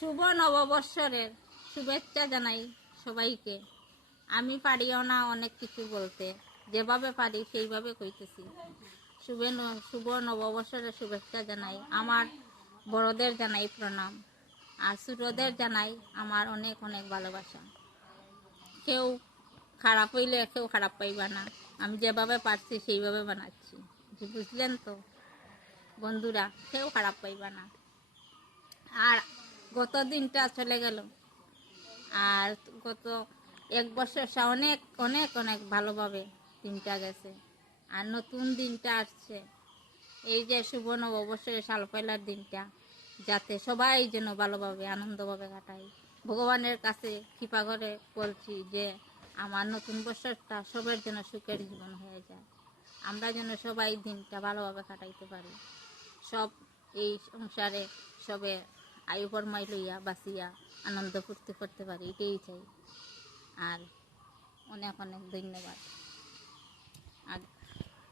শুভ নববর্ষের শুভেচ্ছা জানাই সবাইকে। আমি পারিও না অনেক কিছু বলতে, যেভাবে পারি সেইভাবে কইতেছি। শুভ নববর্ষের শুভেচ্ছা জানাই। আমার বড়দের জানাই প্রণাম, আর ছোটদের জানাই আমার অনেক অনেক ভালোবাসা। কেউ খারাপ হইলে কেউ খারাপ পাইবা না, আমি যেভাবে পারছি সেইভাবে বানাচ্ছি, বুঝলেন তো বন্ধুরা? কেউ খারাপ পাইবা না। আর গত দিনটা চলে গেল, আর গত এক বছর অনেক অনেক অনেক ভালোভাবে দিনটা গেছে, আর নতুন দিনটা আসছে। এই যে শুভ নববর্ষের সাল পয়লার দিনটা যাতে সবাই যেন ভালোভাবে আনন্দভাবে কাটায়, ভগবানের কাছে কৃপা করে বলছি যে আমার নতুন বছরটা সবার যেন সুখের জীবন হয়ে যায়, আমরা যেন সবাই দিনটা ভালোভাবে কাটাইতে পারি, সব এই সংসারে সবে আয়ু ফরমাই লইয়া বাঁচিয়া আনন্দ ফুর্তি করতে পারি, এটাই চাই। আর অনেক অনেক ধন্যবাদ। আর